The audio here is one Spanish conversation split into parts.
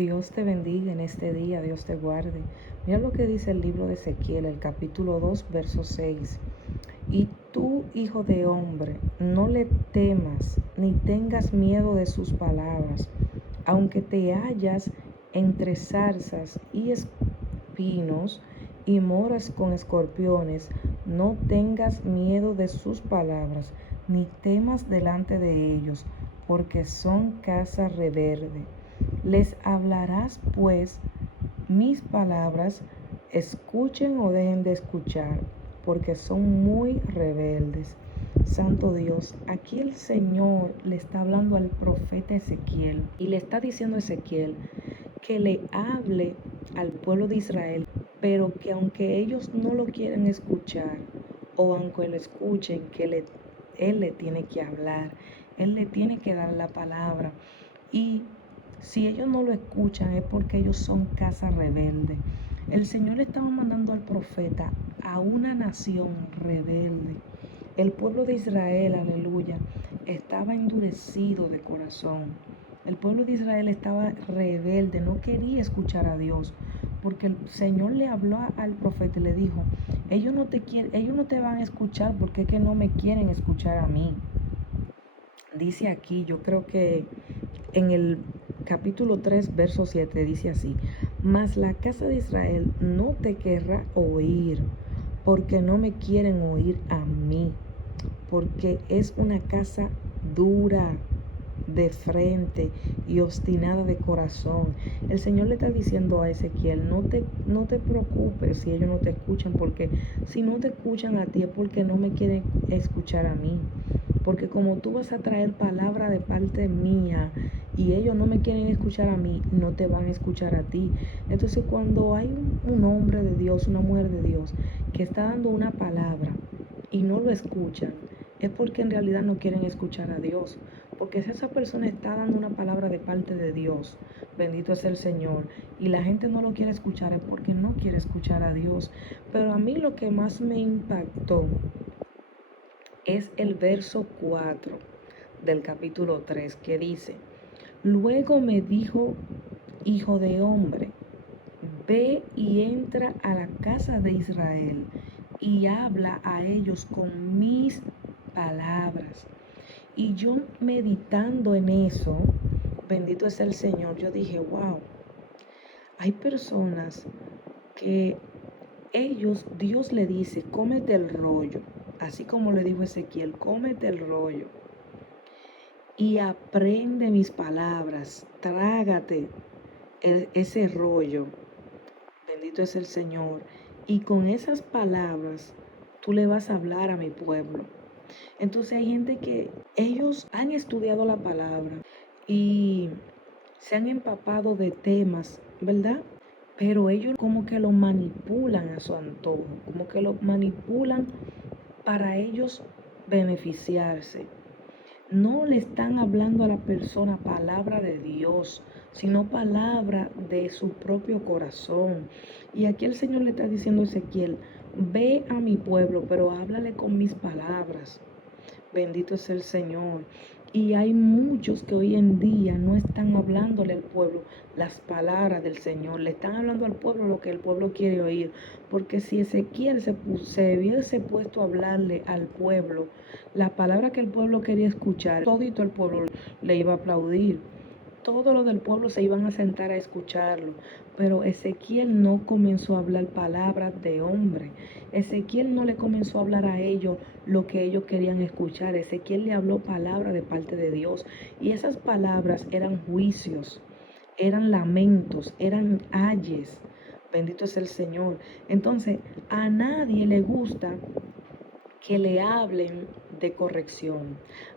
Dios te bendiga en este día, Dios te guarde. Mira lo que dice el libro de Ezequiel, el capítulo 2, verso 6. Y tú, hijo de hombre, no le temas ni tengas miedo de sus palabras, aunque te hallas entre zarzas y espinos y moras con escorpiones, no tengas miedo de sus palabras, ni temas delante de ellos, porque son casa reverde. Les hablarás pues mis palabras, escuchen o dejen de escuchar, porque son muy rebeldes. Santo Dios, aquí el Señor le está hablando al profeta Ezequiel y le está diciendo a Ezequiel que le hable al pueblo de Israel, pero que aunque ellos no lo quieren escuchar o aunque lo escuchen, él le tiene que hablar, él le tiene que dar la palabra. Y si ellos no lo escuchan es porque ellos son casa rebelde. El Señor le estaba mandando al profeta a una nación rebelde. El pueblo de Israel, aleluya, estaba endurecido de corazón. El pueblo de Israel estaba rebelde, no quería escuchar a Dios, porque el Señor le habló al profeta y le dijo, ellos no te van a escuchar porque es que no me quieren escuchar a mí. Dice aquí, yo creo que en el capítulo 3, verso 7 dice así, mas la casa de Israel no te querrá oír, porque no me quieren oír a mí, porque es una casa dura de frente y obstinada de corazón. El Señor le está diciendo a Ezequiel, no te preocupes si ellos no te escuchan, porque si no te escuchan a ti es porque no me quieren escuchar a mí. Porque como tú vas a traer palabra de parte mía y ellos no me quieren escuchar a mí, no te van a escuchar a ti. Entonces cuando hay un hombre de Dios, una mujer de Dios, que está dando una palabra y no lo escuchan, es porque en realidad no quieren escuchar a Dios. Porque si esa persona está dando una palabra de parte de Dios, bendito es el Señor, y la gente no lo quiere escuchar, es porque no quiere escuchar a Dios. Pero a mí lo que más me impactó es el verso 4 del capítulo 3 que dice, luego me dijo, hijo de hombre, ve y entra a la casa de Israel y habla a ellos con mis palabras. Y yo meditando en eso, bendito es el Señor, yo dije, wow, hay personas que Dios le dice, cómete el rollo, así como le dijo Ezequiel, cómete el rollo y aprende mis palabras, trágate ese rollo, bendito es el Señor, y con esas palabras tú le vas a hablar a mi pueblo. Entonces hay gente que ellos han estudiado la palabra y se han empapado de temas, ¿verdad? Pero ellos como que lo manipulan a su antojo, como que lo manipulan para ellos beneficiarse. No le están hablando a la persona palabra de Dios, sino palabra de su propio corazón. Y aquí el Señor le está diciendo a Ezequiel, ve a mi pueblo, pero háblale con mis palabras. Bendito es el Señor. Y hay muchos que hoy en día no están hablándole al pueblo las palabras del Señor. Le están hablando al pueblo lo que el pueblo quiere oír. Porque si Ezequiel se hubiese puesto a hablarle al pueblo la palabra que el pueblo quería escuchar, todito el pueblo le iba a aplaudir. Todos los del pueblo se iban a sentar a escucharlo, pero Ezequiel no comenzó a hablar palabras de hombre. Ezequiel no le comenzó a hablar a ellos lo que ellos querían escuchar. Ezequiel le habló palabras de parte de Dios y esas palabras eran juicios, eran lamentos, eran ayes. Bendito es el Señor. Entonces, a nadie le gusta que le hablen de corrección.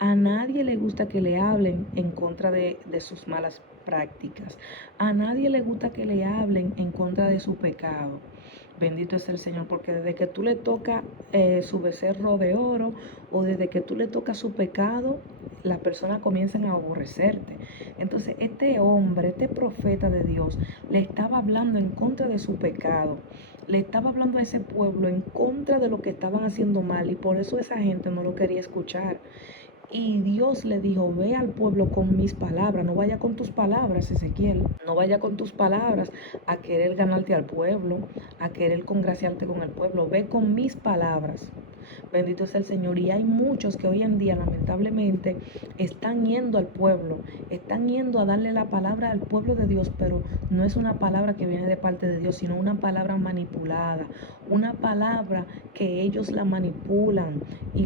A nadie le gusta que le hablen en contra de sus malas prácticas. A nadie le gusta que le hablen en contra de su pecado. Bendito es el Señor, porque desde que tú le tocas su becerro de oro o desde que tú le tocas su pecado, las personas comienzan a aborrecerte. Entonces este hombre, este profeta de Dios, le estaba hablando en contra de su pecado. Le estaba hablando a ese pueblo en contra de lo que estaban haciendo mal y por eso esa gente no lo quería escuchar. Y Dios le dijo, ve al pueblo con mis palabras, no vaya con tus palabras, Ezequiel, no vaya con tus palabras a querer ganarte al pueblo, a querer congraciarte con el pueblo, ve con mis palabras. Bendito es el Señor. Y hay muchos que hoy en día, lamentablemente, están yendo al pueblo, están yendo a darle la palabra al pueblo de Dios, pero no es una palabra que viene de parte de Dios, sino una palabra manipulada, una palabra que ellos la manipulan y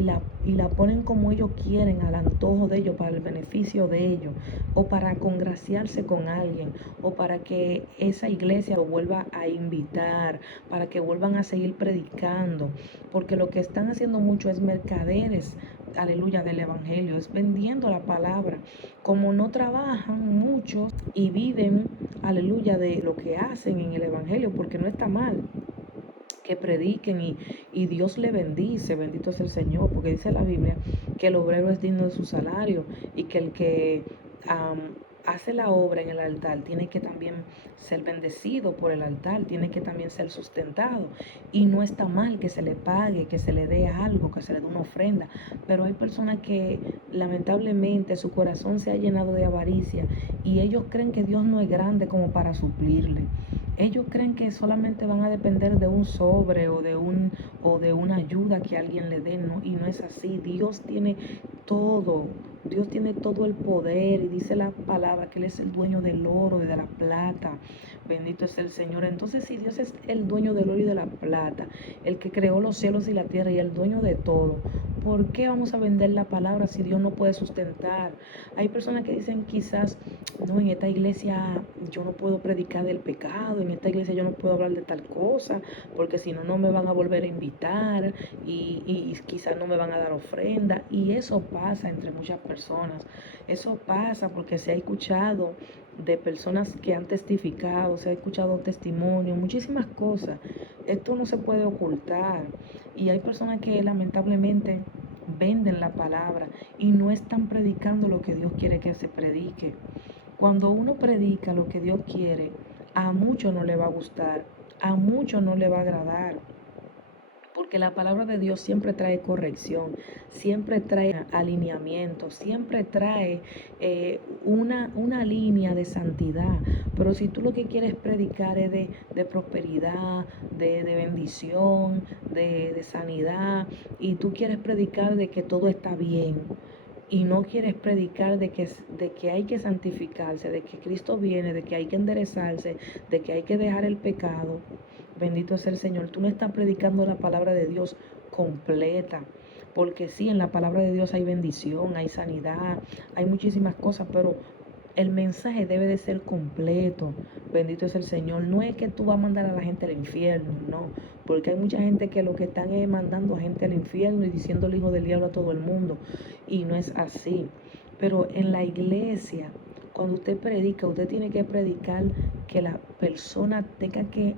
la ponen como ellos quieren, al antojo de ellos, para el beneficio de ellos, o para congraciarse con alguien, o para que esa iglesia lo vuelva a invitar, para que vuelvan a seguir predicando, porque lo que están haciendo mucho es mercaderes, aleluya, del evangelio, es vendiendo la palabra. Como no trabajan muchos y viven, aleluya, de lo que hacen en el evangelio, porque no está mal que prediquen y Dios le bendice, bendito es el Señor, porque dice la Biblia que el obrero es digno de su salario y que el que hace la obra en el altar tiene que también ser bendecido por el altar, tiene que también ser sustentado, y no está mal que se le pague, que se le dé algo, que se le dé una ofrenda, pero hay personas que lamentablemente su corazón se ha llenado de avaricia y ellos creen que Dios no es grande como para suplirle. Ellos creen que solamente van a depender de un sobre o de una ayuda que alguien le dé, ¿no? Y no es así. Todo. Dios tiene todo el poder, y dice la palabra que Él es el dueño del oro y de la plata. Bendito es el Señor. Entonces, si Dios es el dueño del oro y de la plata, el que creó los cielos y la tierra y el dueño de todo, ¿por qué vamos a vender la palabra si Dios no puede sustentar? Hay personas que dicen quizás, no, en esta iglesia yo no puedo predicar del pecado, en esta iglesia yo no puedo hablar de tal cosa, porque si no, no me van a volver a invitar y quizás no me van a dar ofrenda. Y eso pasa entre muchas personas. Eso pasa porque se ha escuchado de personas que han testificado, se ha escuchado testimonio, muchísimas cosas. Esto no se puede ocultar. Y hay personas que lamentablemente venden la palabra y no están predicando lo que Dios quiere que se predique. Cuando uno predica lo que Dios quiere, a muchos no le va a gustar, a muchos no le va a agradar, porque la palabra de Dios siempre trae corrección, siempre trae alineamiento, siempre trae una línea de santidad. Pero si tú lo que quieres predicar es de prosperidad, de bendición, de sanidad, y tú quieres predicar de que todo está bien, y no quieres predicar de que hay que santificarse, de que Cristo viene, de que hay que enderezarse, de que hay que dejar el pecado, bendito es el Señor, tú no estás predicando la palabra de Dios completa. Porque sí, en la palabra de Dios hay bendición, hay sanidad, hay muchísimas cosas, pero el mensaje debe de ser completo. Bendito es el Señor. No es que tú vas a mandar a la gente al infierno, no. Porque hay mucha gente que lo que están es mandando a gente al infierno y diciendo el hijo del diablo a todo el mundo. Y no es así. Pero en la iglesia, cuando usted predica, usted tiene que predicar que la persona tenga que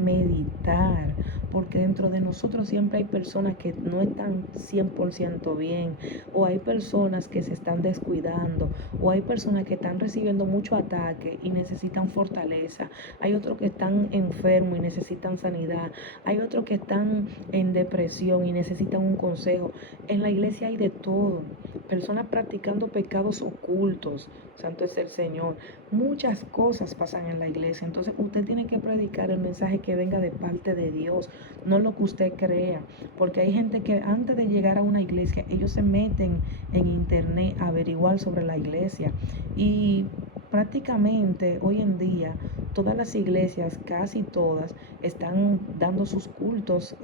meditar, porque dentro de nosotros siempre hay personas que no están 100% bien, o hay personas que se están descuidando, o hay personas que están recibiendo mucho ataque y necesitan fortaleza, hay otros que están enfermos y necesitan sanidad, hay otros que están en depresión y necesitan un consejo. En la iglesia hay de todo, personas practicando pecados ocultos, santo es el Señor. Muchas cosas pasan en la iglesia, entonces usted tiene que predicar el mensaje que venga de parte de Dios, no lo que usted crea, porque hay gente que antes de llegar a una iglesia, ellos se meten en internet a averiguar sobre la iglesia, y prácticamente hoy en día todas las iglesias, casi todas, están dando sus cultos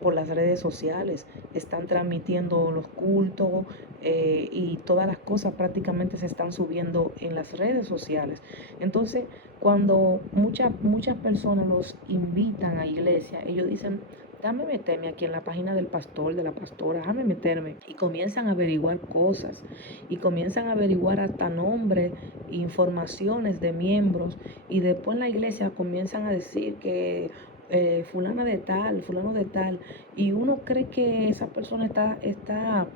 por las redes sociales, están transmitiendo los cultos, y todas las cosas prácticamente se están subiendo en las redes sociales. Entonces, cuando muchas personas los invitan a iglesia, ellos dicen, dame meterme aquí en la página del pastor, de la pastora, déjame meterme. Y comienzan a averiguar cosas, y comienzan a averiguar hasta nombres, informaciones de miembros, y después en la iglesia comienzan a decir que fulana de tal, fulano de tal, y uno cree que esa persona está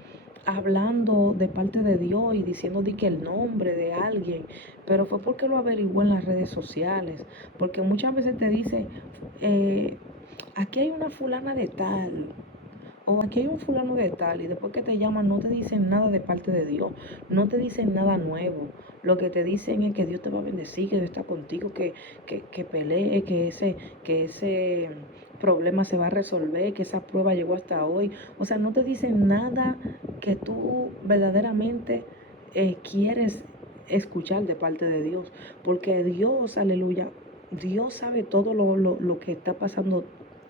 hablando de parte de Dios y diciendo que el nombre de alguien, pero fue porque lo averiguó en las redes sociales, porque muchas veces te dice, aquí hay una fulana de tal, O aquí hay un fulano de tal y después que te llaman no te dicen nada de parte de Dios, no te dicen nada nuevo. Lo que te dicen es que Dios te va a bendecir, que Dios está contigo, que pelee, que ese problema se va a resolver, que esa prueba llegó hasta hoy. O sea, no te dicen nada que tú verdaderamente quieres escuchar de parte de Dios. Porque Dios, aleluya, Dios sabe todo lo que está pasando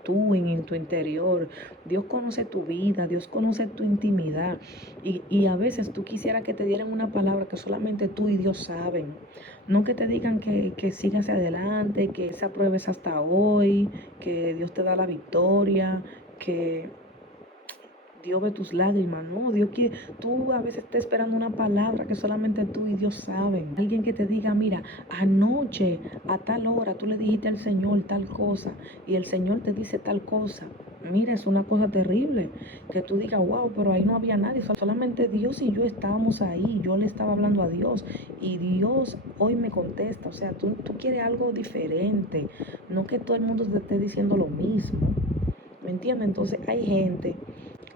tú en tu interior. Dios conoce tu vida, Dios conoce tu intimidad. Y a veces tú quisieras que te dieran una palabra que solamente tú y Dios saben. No que te digan que sigas hacia adelante, que esa prueba es hasta hoy, que Dios te da la victoria, que Dios ve tus lágrimas, no, Dios quiere, tú a veces estás esperando una palabra que solamente tú y Dios saben. Alguien que te diga, mira, anoche a tal hora tú le dijiste al Señor tal cosa y el Señor te dice tal cosa. Mira, es una cosa terrible que tú digas, wow, pero ahí no había nadie, solamente Dios y yo estábamos ahí, yo le estaba hablando a Dios y Dios hoy me contesta, o sea, tú quieres algo diferente, no que todo el mundo te esté diciendo lo mismo, ¿me entiendes? Entonces hay gente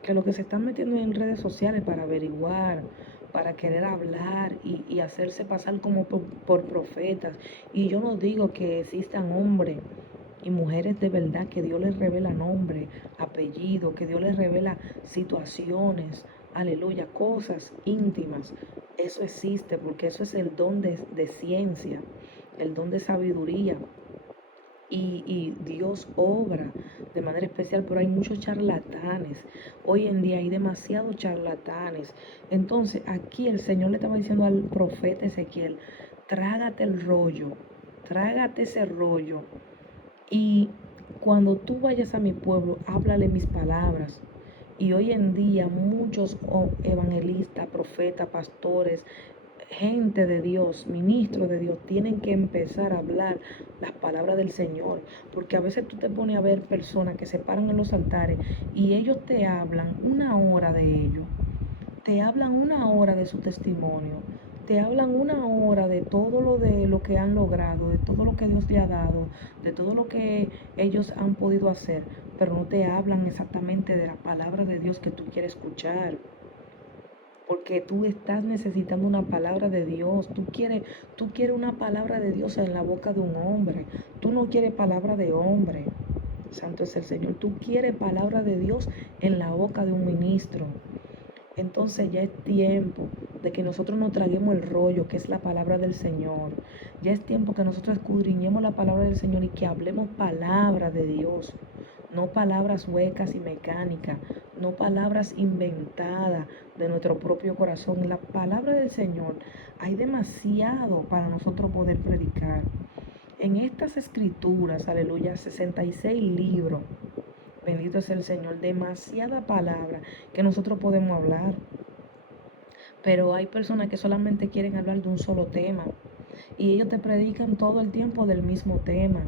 que lo que se están metiendo en redes sociales para averiguar, para querer hablar y hacerse pasar como por profetas. Y yo no digo que existan hombres y mujeres de verdad que Dios les revela nombre, apellido, que Dios les revela situaciones, aleluya, cosas íntimas. Eso existe porque eso es el don de ciencia, el don de sabiduría y Dios obra de manera especial, pero hay muchos charlatanes. Hoy en día hay demasiados charlatanes. Entonces aquí el Señor le estaba diciendo al profeta Ezequiel, trágate el rollo, trágate ese rollo. Y cuando tú vayas a mi pueblo, háblale mis palabras. Y hoy en día muchos evangelistas, profetas, pastores, gente de Dios, ministros de Dios, tienen que empezar a hablar las palabras del Señor. Porque a veces tú te pones a ver personas que se paran en los altares y ellos te hablan una hora de ellos, te hablan una hora de su testimonio, te hablan una hora de lo que han logrado, de todo lo que Dios te ha dado, de todo lo que ellos han podido hacer, pero no te hablan exactamente de la palabra de Dios que tú quieres escuchar. Porque tú estás necesitando una palabra de Dios. Tú quieres una palabra de Dios en la boca de un hombre. Tú no quieres palabra de hombre. Santo es el Señor. Tú quieres palabra de Dios en la boca de un ministro. Entonces ya es tiempo de que nosotros nos traguemos el rollo, que es la palabra del Señor. Ya es tiempo que nosotros escudriñemos la palabra del Señor y que hablemos palabra de Dios. No palabras huecas y mecánicas, no palabras inventadas de nuestro propio corazón. En la palabra del Señor hay demasiado para nosotros poder predicar. En estas escrituras, aleluya, 66 libros. Bendito es el Señor, demasiada palabra que nosotros podemos hablar. Pero hay personas que solamente quieren hablar de un solo tema y ellos te predican todo el tiempo del mismo tema.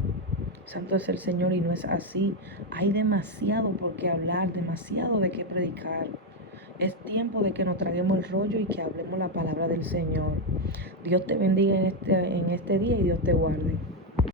Santo es el Señor y no es así. Hay demasiado por qué hablar, demasiado de qué predicar. Es tiempo de que nos traguemos el rollo y que hablemos la palabra del Señor. Dios te bendiga en este día y Dios te guarde.